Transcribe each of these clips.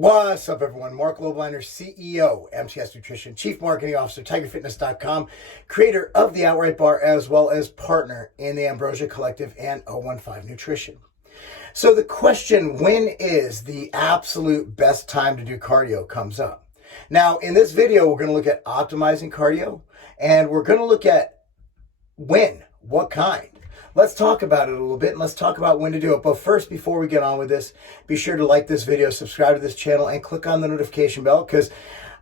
What's up, everyone? Marc, Lobliner, CEO, MTS Nutrition, Chief Marketing Officer, TigerFitness.com, creator of the Outright Bar, as well as partner in the Ambrosia Collective and 015 Nutrition. So the question, when is the absolute best time to do cardio, comes up. Now, in this video, we're going to look at optimizing cardio, and we're going to look at when, what kind. Let's talk about it a little bit, and let's talk about when to do it. But first, before we get on with this, be sure to like this video, subscribe to this channel, and click on the notification bell, because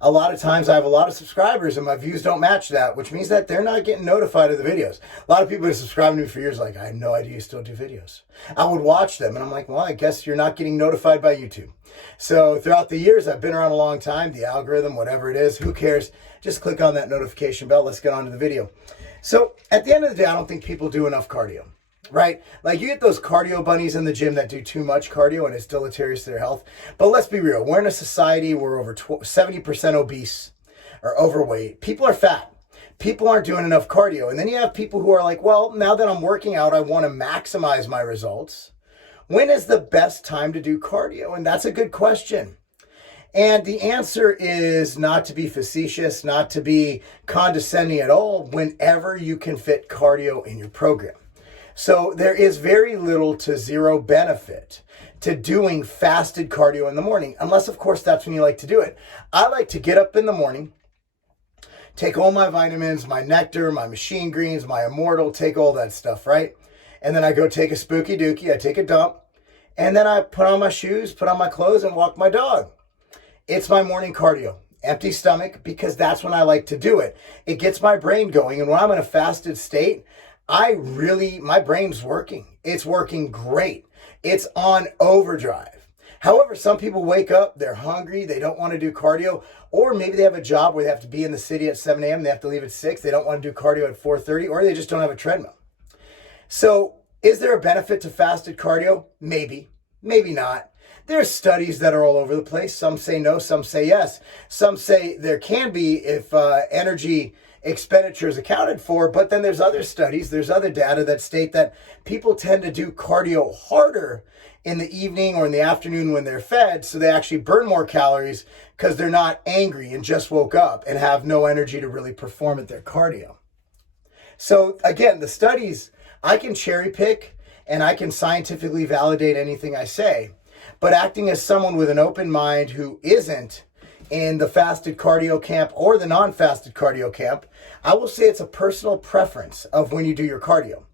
a lot of times I have a lot of subscribers and my views don't match that, which means that they're not getting notified of the videos. A lot of people have been subscribing to me for years, like, I had no idea you still do videos. I would watch them, and I'm like, well, I guess you're not getting notified by YouTube. So throughout the years, I've been around a long time, the algorithm, whatever it is, who cares? Just click on that notification bell. Let's get on to the video. So at the end of the day, I don't think people do enough cardio, right? Like, you get those cardio bunnies in the gym that do too much cardio and it's deleterious to their health. But let's be real. We're in a society where over 70% obese or overweight. People are fat. People aren't doing enough cardio. And then you have people who are like, well, now that I'm working out, I want to maximize my results. When is the best time to do cardio? And that's a good question. And the answer is not to be facetious, not to be condescending at all, whenever you can fit cardio in your program. So there is very little to zero benefit to doing fasted cardio in the morning, unless, of course, that's when you like to do it. I like to get up in the morning, take all my vitamins, my nectar, my machine greens, my immortal, take all that stuff, right? And then I go take a spooky dookie, I take a dump, and then I put on my shoes, put on my clothes, and walk my dog. It's my morning cardio, empty stomach, because that's when I like to do it. It gets my brain going. And when I'm in a fasted state, my brain's working. It's working great. It's on overdrive. However, some people wake up, they're hungry, they don't want to do cardio, or maybe they have a job where they have to be in the city at 7 a.m., they have to leave at 6, they don't want to do cardio at 4:30, or they just don't have a treadmill. So is there a benefit to fasted cardio? Maybe, maybe not. There's studies that are all over the place. Some say no, some say yes. Some say there can be if energy expenditure is accounted for, but then there's other studies, there's other data that state that people tend to do cardio harder in the evening or in the afternoon when they're fed, so they actually burn more calories because they're not angry and just woke up and have no energy to really perform at their cardio. So again, the studies, I can cherry pick and I can scientifically validate anything I say. But acting as someone with an open mind who isn't in the fasted cardio camp or the non-fasted cardio camp, I will say it's a personal preference of when you do your cardio.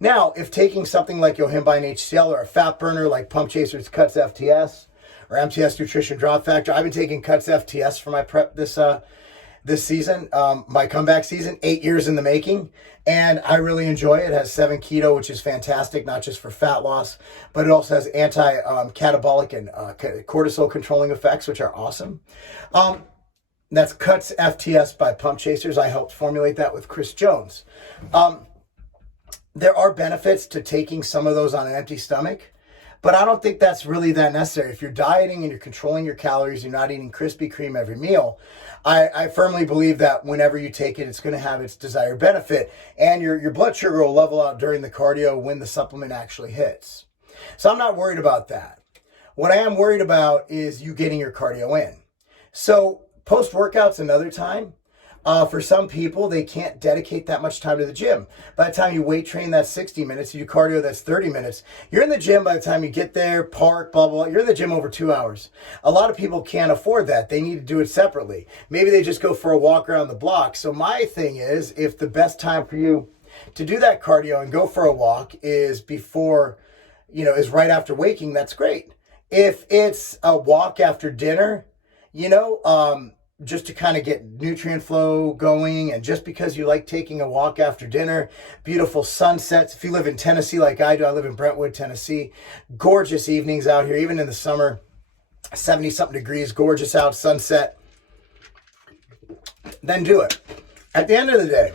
Now, if taking something like Yohimbine HCl or a fat burner like Pump Chasers Cuts FTS or MTS Nutrition Drop Factor, I've been taking Cuts FTS for my prep this season, my comeback season, 8 years in the making, and I really enjoy it. It has 7 keto, which is fantastic, not just for fat loss, but it also has anti-catabolic and cortisol controlling effects, which are awesome. That's Cuts FTS by Pump Chasers. I helped formulate that with Chris Jones. There are benefits to taking some of those on an empty stomach, but I don't think that's really that necessary. If you're dieting and you're controlling your calories, you're not eating Krispy Kreme every meal, I firmly believe that whenever you take it, it's going to have its desired benefit, and your blood sugar will level out during the cardio when the supplement actually hits. So I'm not worried about that. What I am worried about is you getting your cardio in. So post-workout's another time. For some people, they can't dedicate that much time to the gym. By the time you weight train, that's 60 minutes. You do cardio, that's 30 minutes. You're in the gym by the time you get there, park, blah, blah, blah. You're in the gym over 2 hours. A lot of people can't afford that. They need to do it separately. Maybe they just go for a walk around the block. So my thing is, if the best time for you to do that cardio and go for a walk is before, is right after waking, that's great. If it's a walk after dinner, just to kind of get nutrient flow going, and just because you like taking a walk after dinner, beautiful sunsets. If you live in Tennessee like I do, I live in Brentwood, Tennessee, gorgeous evenings out here, even in the summer, 70-something degrees, gorgeous out, sunset, then do it. At the end of the day,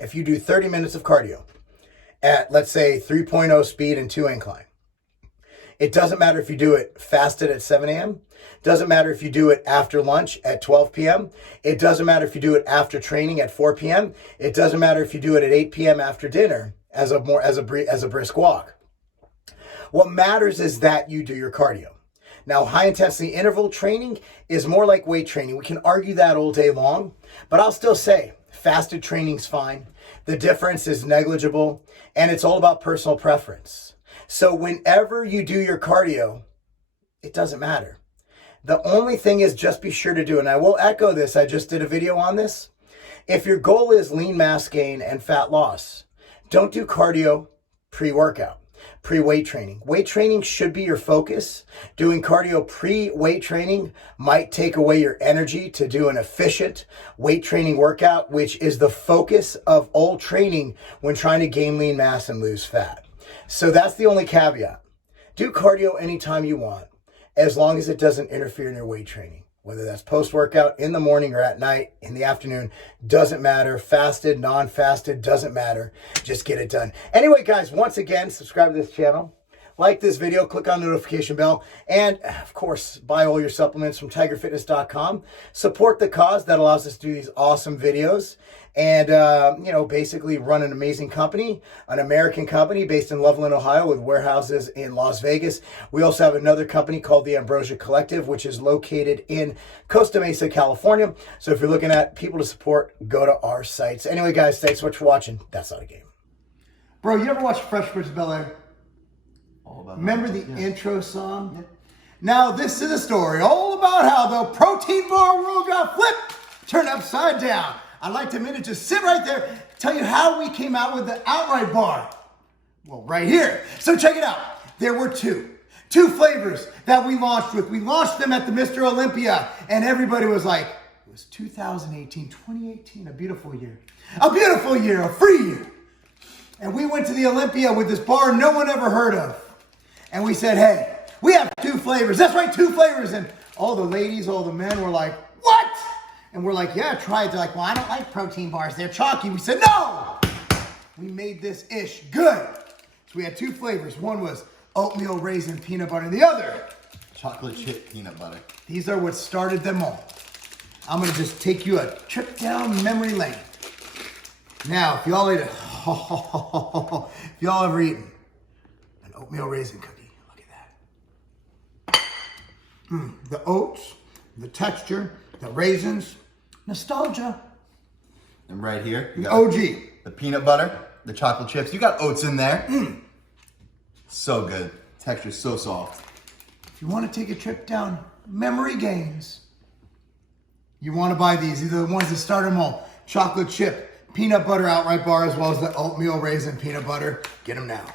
if you do 30 minutes of cardio at, let's say, 3.0 speed and 2 incline, it doesn't matter if you do it fasted at 7 a.m., doesn't matter if you do it after lunch at 12 p.m. It doesn't matter if you do it after training at 4 p.m. It doesn't matter if you do it at 8 p.m. after dinner as a brisk walk. What matters is that you do your cardio. Now, high-intensity interval training is more like weight training. We can argue that all day long, but I'll still say fasted training's fine. The difference is negligible, and it's all about personal preference. So whenever you do your cardio, it doesn't matter. The only thing is just be sure to do, and I will echo this, I just did a video on this. If your goal is lean mass gain and fat loss, don't do cardio pre-workout, pre-weight training. Weight training should be your focus. Doing cardio pre-weight training might take away your energy to do an efficient weight training workout, which is the focus of all training when trying to gain lean mass and lose fat. So that's the only caveat. Do cardio anytime you want, as long as it doesn't interfere in your weight training. Whether that's post-workout, in the morning or at night, in the afternoon, doesn't matter. Fasted, non-fasted, doesn't matter. Just get it done. Anyway, guys, once again, subscribe to this channel. Like this video, click on the notification bell, and of course, buy all your supplements from tigerfitness.com. Support the cause that allows us to do these awesome videos and, basically run an amazing company, an American company based in Lobliner, Ohio, with warehouses in Las Vegas. We also have another company called the Ambrosia Collective, which is located in Costa Mesa, California. So if you're looking at people to support, go to our sites. Anyway, guys, thanks so much for watching. That's Not a Game. Bro, you ever watch Fresh Prince of Bel-Air? Remember the intro song? Yeah. Now, this is a story all about how the protein bar world got flipped, turned upside down. I'd like to minute just sit right there, tell you how we came out with the outright bar. Well, right here. So check it out. There were two flavors that we launched with. We launched them at the Mr. Olympia, and everybody was like, it was 2018, a beautiful year. A beautiful year, a free year. And we went to the Olympia with this bar no one ever heard of. And we said, hey, we have two flavors. That's right, two flavors. And all the ladies, all the men were like, what? And we're like, yeah, try it. They're like, well, I don't like protein bars. They're chalky. We said, no! We made this ish good. So we had two flavors. One was oatmeal raisin peanut butter. And the other, chocolate chip peanut butter. These are what started them all. I'm going to just take you a trip down memory lane. Now, if y'all ate if y'all ever eaten an oatmeal raisin cookie, look at that. The oats, the texture, the raisins, nostalgia. And right here, you got OG. The peanut butter, the chocolate chips. You got oats in there. So good. Texture's so soft. If you want to take a trip down memory games, you want to buy these. These are the ones that start them all. Chocolate chip, peanut butter outright bar, as well as the oatmeal raisin peanut butter. Get them now.